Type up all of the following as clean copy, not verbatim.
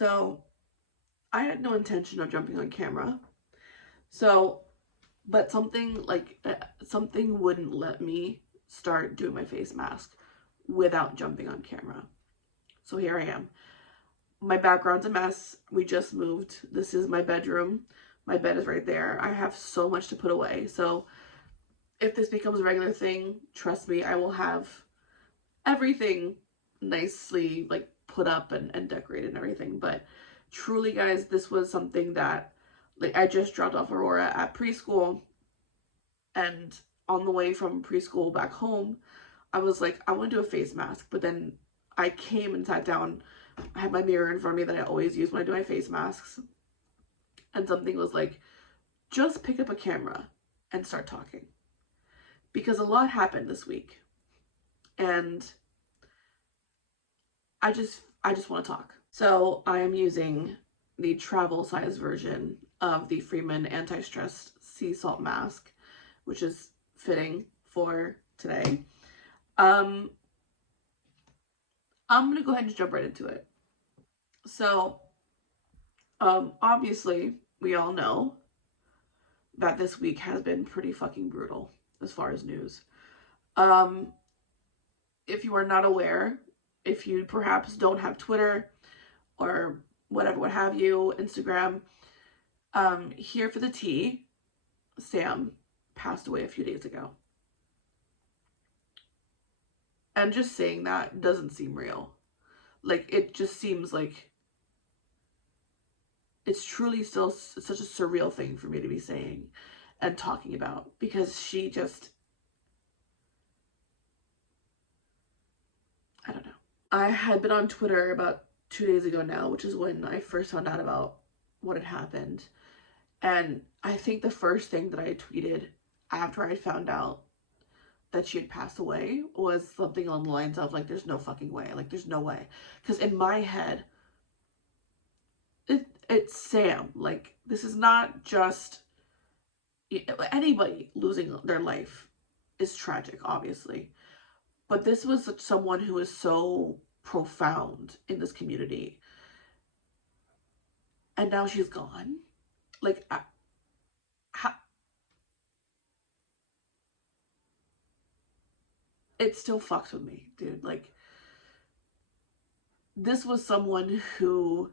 So I had no intention of jumping on camera. But something wouldn't let me start doing my face mask without jumping on camera. So here I am. My background's a mess. We just moved. This is my bedroom. My bed is right there. I have so much to put away. So if this becomes a regular thing, trust me, I will have everything nicely put up and decorated and everything. But truly, guys, this was something that I just dropped off Aurora at preschool, and on the way from preschool back home, I was like, I want to do a face mask. But then I came and sat down. I had my mirror in front of me that I always use when I do my face masks. And something was like, just pick up a camera and start talking. Because a lot happened this week. And I just want to talk. So I am using the travel size version of the Freeman Anti-Stress Sea Salt Mask, which is fitting for today. I'm gonna go ahead and jump right into it. So, obviously, we all know that this week has been pretty fucking brutal as far as news. If you are not aware, if you perhaps don't have Twitter or whatever, what have you, Instagram, here for the tea, Sam passed away a few days ago. And just saying that doesn't seem real. It just seems like it's truly still such a surreal thing for me to be saying and talking about, because she just, I don't know. I had been on Twitter about 2 days ago now, which is when I first found out about what had happened. And I think the first thing that I tweeted after I found out that she had passed away was something along the lines of, there's no fucking way. There's no way. Because in my head, it's Sam. This is not just anybody losing their life is tragic, obviously. But this was someone who is so profound in this community. And now she's gone. It still fucks with me, dude. This was someone who,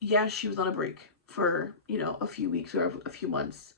yeah, she was on a break for, a few weeks or a few months.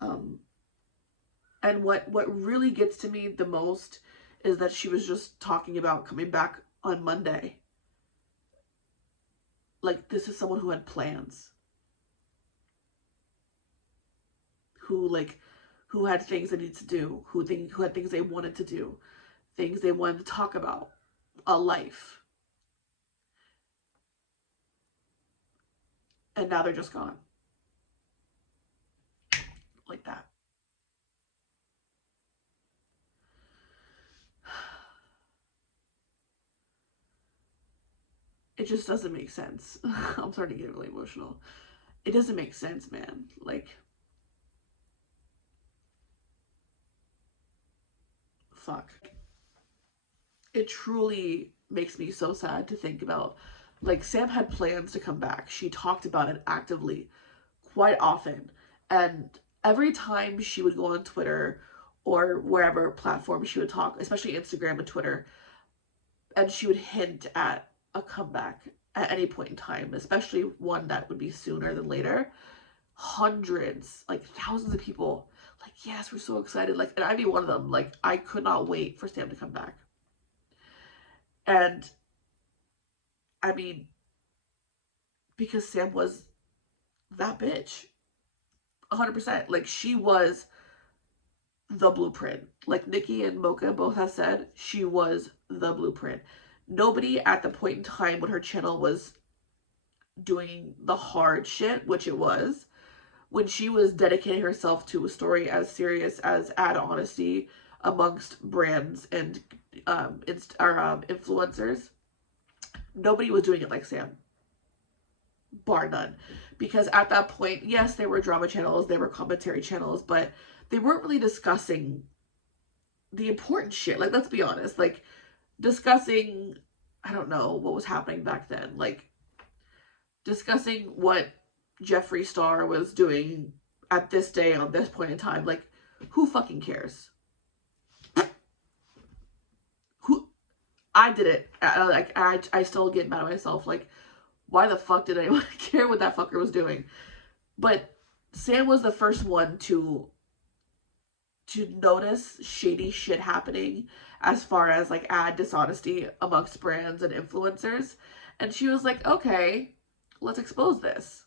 And what really gets to me the most is that she was just talking about coming back on Monday. This is someone who had plans. Who had things they needed to do, who had things they wanted to do, things they wanted to talk about, a life. And now they're just gone. Like that. It just doesn't make sense. I'm starting to get really emotional. It doesn't make sense, man. Fuck. It truly makes me so sad to think about. Sam had plans to come back. She talked about it actively quite often. And every time she would go on Twitter or wherever platform she would talk, especially Instagram and Twitter, and she would hint at a comeback at any point in time, especially one that would be sooner than later. Hundreds, thousands of people, yes, we're so excited. And I'd be one of them. I could not wait for Sam to come back. And I mean, because Sam was that bitch. 100%. She was the blueprint. Nikki and Mocha both have said, she was the blueprint. Nobody at the point in time when her channel was doing the hard shit, which it was, when she was dedicating herself to a story as serious as Ad Honesty amongst brands and influencers, nobody was doing it like Sam. Bar none. Because at that point, yes, there were drama channels, there were commentary channels, but they weren't really discussing the important shit. Let's be honest. Discussing I don't know what was happening back then. Like, discussing what Jeffree Star was doing at this day on this point in time. Like, who fucking cares? Who? I did it. I still get mad at myself. Like, why the fuck did anyone care what that fucker was doing? But Sam was the first one to notice shady shit happening as far as like ad dishonesty amongst brands and influencers. And she was like, okay, let's expose this.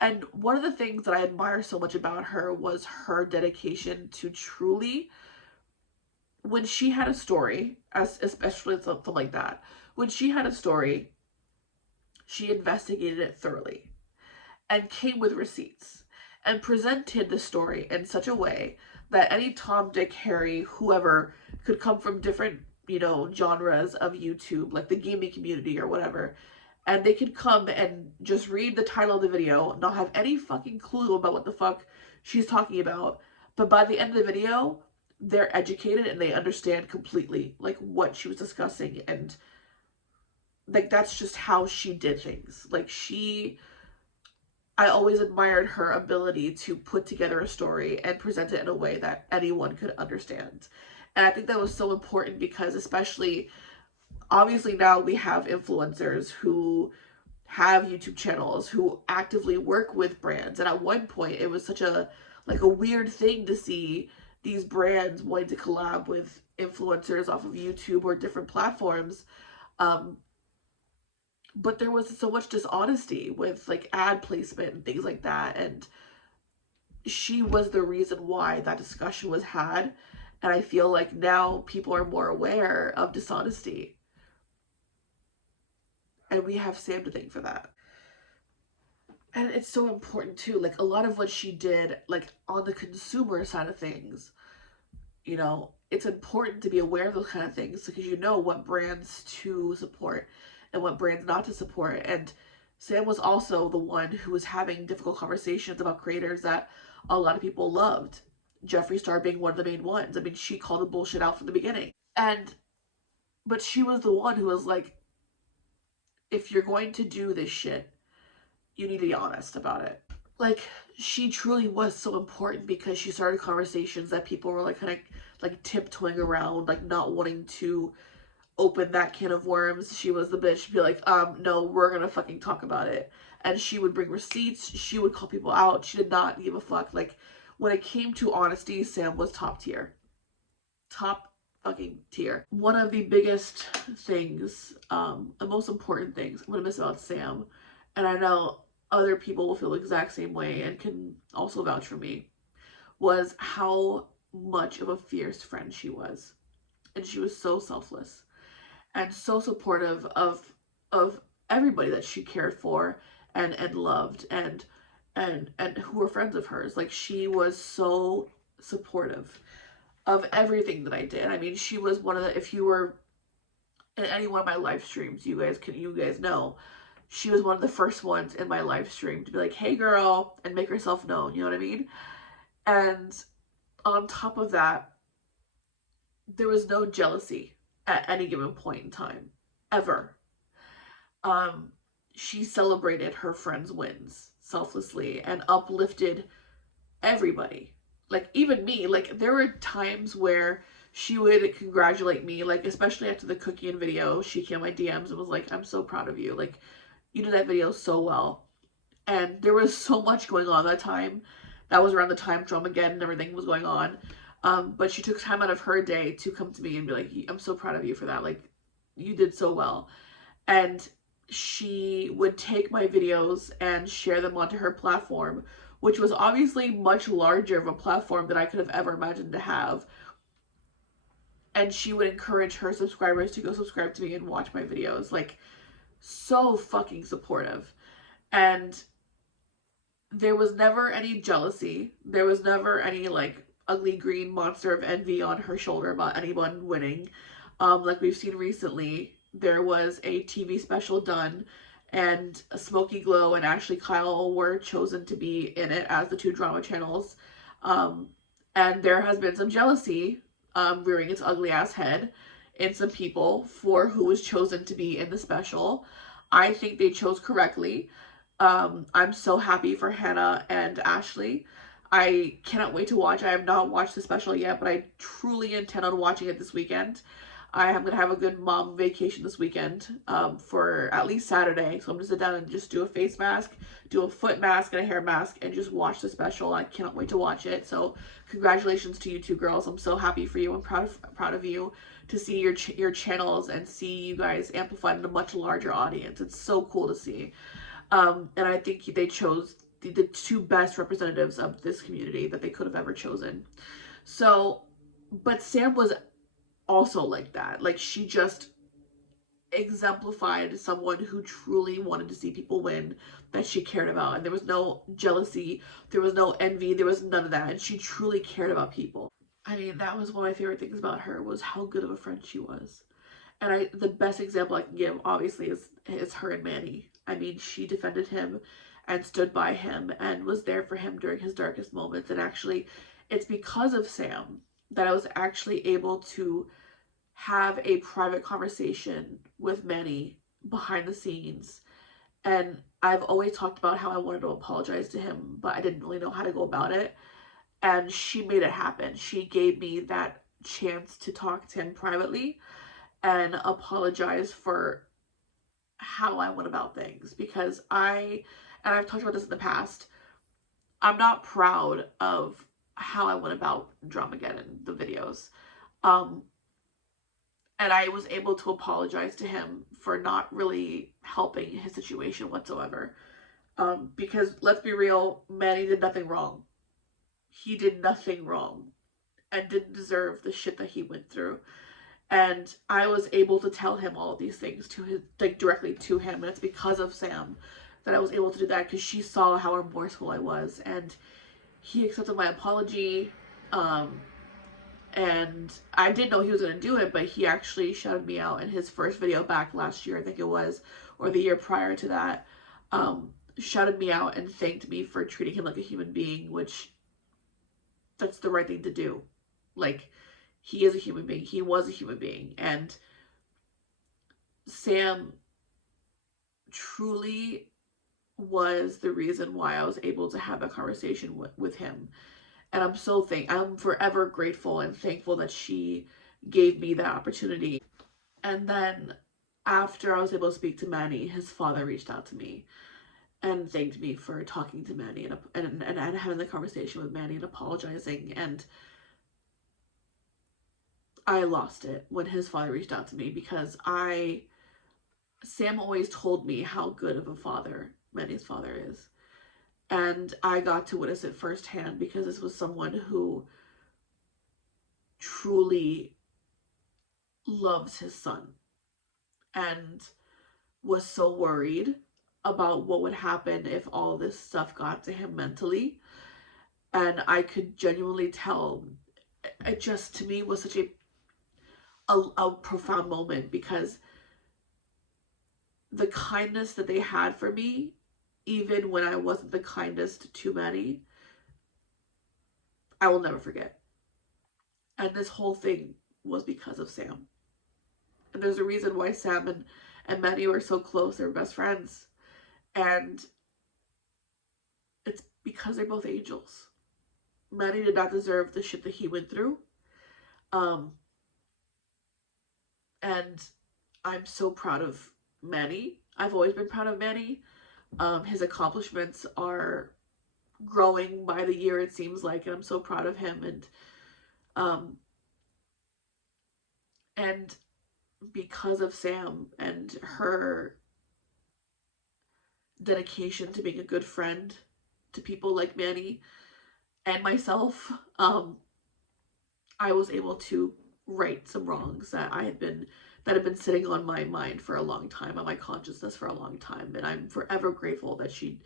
And one of the things that I admire so much about her was her dedication to truly, when she had a story, especially something like that, when she had a story, she investigated it thoroughly and came with receipts and presented the story in such a way that any Tom, Dick, Harry, whoever could come from different, genres of YouTube, like the gaming community or whatever, and they could come and just read the title of the video, not have any fucking clue about what the fuck she's talking about, but by the end of the video, they're educated and they understand completely, like, what she was discussing, and, like, that's just how she did things. Like, I always admired her ability to put together a story and present it in a way that anyone could understand. And I think that was so important because, especially, obviously now we have influencers who have YouTube channels, who actively work with brands. And at one point it was such a weird thing to see these brands wanting to collab with influencers off of YouTube or different platforms. But there was so much dishonesty with like ad placement and things like that, and she was the reason why that discussion was had. And I feel like now people are more aware of dishonesty, and we have Sam to thank for that. And it's so important too, like a lot of what she did, like on the consumer side of things, it's important to be aware of those kind of things because you know what brands to support and what brands not to support. And Sam was also the one who was having difficult conversations about creators that a lot of people loved. Jeffree Star being one of the main ones. I mean, she called the bullshit out from the beginning. But she was the one who was like, if you're going to do this shit, you need to be honest about it. Like, she truly was so important because she started conversations that people were like kind of like tiptoeing around, like not wanting to open that can of worms. She was the bitch to be like, no, we're gonna fucking talk about it. And she would bring receipts, she would call people out, she did not give a fuck. Like, when it came to honesty, Sam was top tier. Top fucking tier. One of the biggest things, the most important things I'm gonna miss about Sam, and I know other people will feel the exact same way and can also vouch for me, was how much of a fierce friend she was. And she was so selfless and so supportive of everybody that she cared for and loved and who were friends of hers. Like, she was so supportive of everything that I did. I mean, she was one of the, if you were in any one of my live streams, you guys know, she was one of the first ones in my live stream to be like, hey girl, and make herself known, you know what I mean? And on top of that, there was no jealousy at any given point in time, ever. She celebrated her friends' wins selflessly and uplifted everybody. Like, even me, like, there were times where she would congratulate me, like, especially after the cooking video, she came in my DMs and was like, I'm so proud of you. Like, you did that video so well. And there was so much going on that time. That was around the time Dramageddon and everything was going on. But she took time out of her day to come to me and be like, I'm so proud of you for that. Like, you did so well. And she would take my videos and share them onto her platform, which was obviously much larger of a platform than I could have ever imagined to have. And she would encourage her subscribers to go subscribe to me and watch my videos. Like, so fucking supportive. And there was never any jealousy. There was never any, like, ugly green monster of envy on her shoulder about anyone winning. Like we've seen recently, there was a TV special done, and Smokey Glow and Ashley Kyle were chosen to be in it as the two drama channels. And there has been some jealousy rearing its ugly ass head in some people for who was chosen to be in the special. I think they chose correctly. I'm so happy for Hannah and Ashley. I cannot wait to watch. I have not watched the special yet, but I truly intend on watching it this weekend. I am going to have a good mom vacation this weekend for at least Saturday. So I'm going to sit down and just do a face mask, do a foot mask and a hair mask, and just watch the special. I cannot wait to watch it. So congratulations to you two girls. I'm so happy for you. I'm proud of you to see your channels and see you guys amplified in a much larger audience. It's so cool to see. And I think they chose the two best representatives of this community that they could have ever chosen. So, but Sam was also like that. Like, she just exemplified someone who truly wanted to see people win, that she cared about. And there was no jealousy, there was no envy, there was none of that. And she truly cared about people. I mean, that was one of my favorite things about her, was how good of a friend she was. And the best example I can give, obviously, is her and Manny. I mean, she defended him and stood by him and was there for him during his darkest moments. And actually, it's because of Sam that I was actually able to have a private conversation with Manny behind the scenes. And I've always talked about how I wanted to apologize to him, but I didn't really know how to go about it. And she made it happen. She gave me that chance to talk to him privately and apologize for how I went about things, because and I've talked about this in the past, I'm not proud of how I went about Dramageddon, the videos. And I was able to apologize to him for not really helping his situation whatsoever. Because let's be real, Manny did nothing wrong. He did nothing wrong and didn't deserve the shit that he went through. And I was able to tell him all of these things to his, like, directly to him. And it's because of Sam that I was able to do that, because she saw how remorseful I was. And he accepted my apology. And I didn't know he was going to do it, but he actually shouted me out in his first video back last year, I think it was, or the year prior to that. Shouted me out and thanked me for treating him like a human being, which that's the right thing to do. Like, he is a human being. He was a human being. And Sam truly was the reason why I was able to have a conversation with him. And I'm forever grateful and thankful that she gave me that opportunity. And then after I was able to speak to Manny, his father reached out to me and thanked me for talking to Manny and having the conversation with Manny and apologizing. And I lost it when his father reached out to me, because Sam always told me how good of a father Manny's father is. And I got to witness it firsthand, because this was someone who truly loves his son and was so worried about what would happen if all this stuff got to him mentally. And I could genuinely tell, it just, to me, was such a profound moment, because the kindness that they had for me, even when I wasn't the kindest to Manny, I will never forget. And this whole thing was because of Sam. And there's a reason why Sam and Manny were so close. They were best friends. And it's because they're both angels. Manny did not deserve the shit that he went through. And I'm so proud of Manny. I've always been proud of Manny. His accomplishments are growing by the year, it seems like, and I'm so proud of him. And because of Sam and her dedication to being a good friend to people like Manny and myself, I was able to right some wrongs that had been sitting on my mind for a long time, on my consciousness for a long time. And I'm forever grateful that she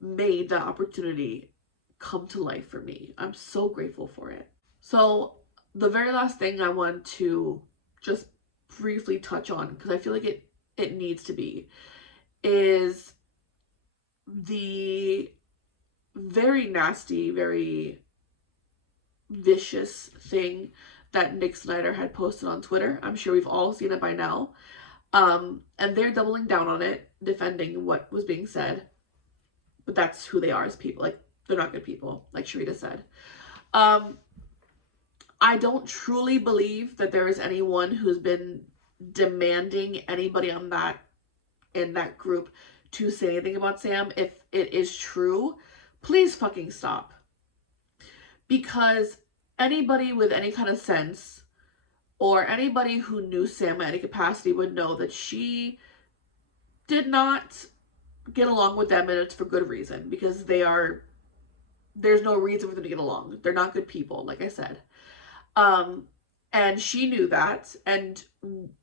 made that opportunity come to life for me. I'm so grateful for it. So the very last thing I want to just briefly touch on, because I feel like it needs to be, is the very nasty, very vicious thing that Nick Snyder had posted on Twitter. I'm sure we've all seen it by now. And they're doubling down on it, defending what was being said. But that's who they are as people. Like, they're not good people, like Sharita said. I don't truly believe that there is anyone who's been demanding anybody on that, in that group, to say anything about Sam. If it is true, please fucking stop. Because anybody with any kind of sense, or anybody who knew Sam in any capacity, would know that she did not get along with them, and it's for good reason, because there's no reason for them to get along. They're not good people, like I said. And she knew that, and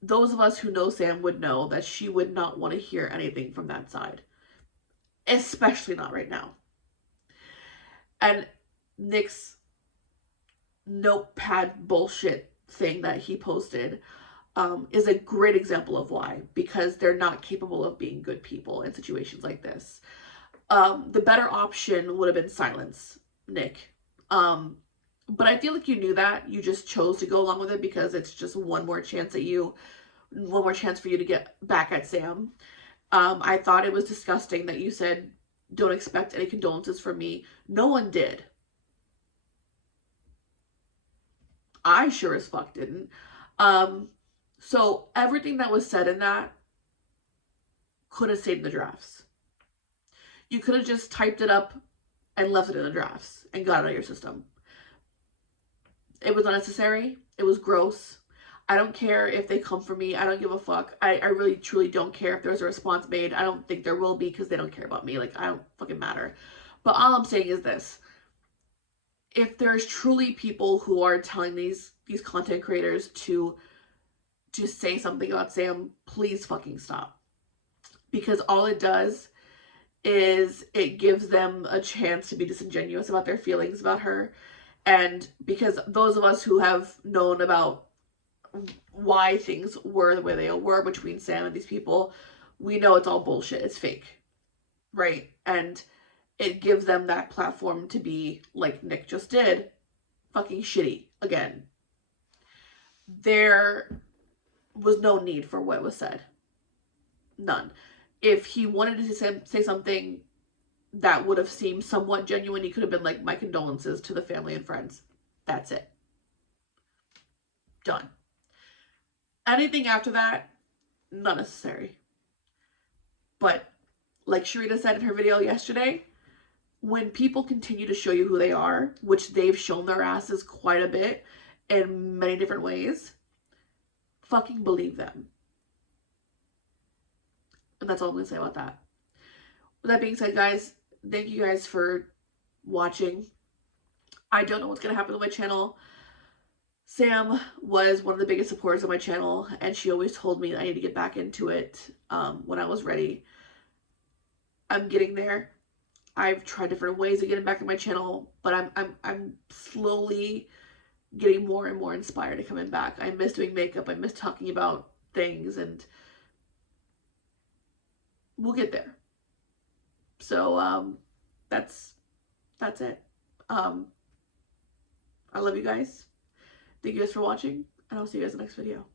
those of us who know Sam would know that she would not want to hear anything from that side, especially not right now. And Nick's notepad bullshit thing that he posted is a great example of why, because they're not capable of being good people in situations like this. The better option would have been silence, Nick. But I feel like you knew that. You just chose to go along with it because it's just one more chance for you to get back at Sam. I thought it was disgusting that you said, "Don't expect any condolences from me." No one did. I sure as fuck didn't. So everything that was said in that could have stayed in the drafts. You could have just typed it up and left it in the drafts and got it out of your system. It was unnecessary. It was gross. I don't care if they come for me. I don't give a fuck. I really, truly don't care if there's a response made. I don't think there will be, because they don't care about me. Like, I don't fucking matter. But all I'm saying is this. If there's truly people who are telling these content creators to say something about Sam, please fucking stop. Because all it does is it gives them a chance to be disingenuous about their feelings about her. And because those of us who have known about why things were the way they were between Sam and these people, we know it's all bullshit. It's fake. Right? And it gives them that platform to be, like Nick just did, fucking shitty again. There was no need for what was said. None. If he wanted to say something that would have seemed somewhat genuine, he could have been like, "My condolences to the family and friends." That's it. Done. Anything after that, not necessary. But like Sharita said in her video yesterday, when people continue to show you who they are, which they've shown their asses quite a bit in many different ways, fucking believe them. And that's all I'm going to say about that. With that being said, guys, thank you guys for watching. I don't know what's going to happen to my channel. Sam was one of the biggest supporters of my channel, and she always told me I need to get back into it when I was ready. I'm getting there. I've tried different ways of getting back in my channel, but I'm slowly getting more and more inspired to coming back. I miss doing makeup. I miss talking about things, and we'll get there. So that's it. I love you guys. Thank you guys for watching, and I'll see you guys in the next video.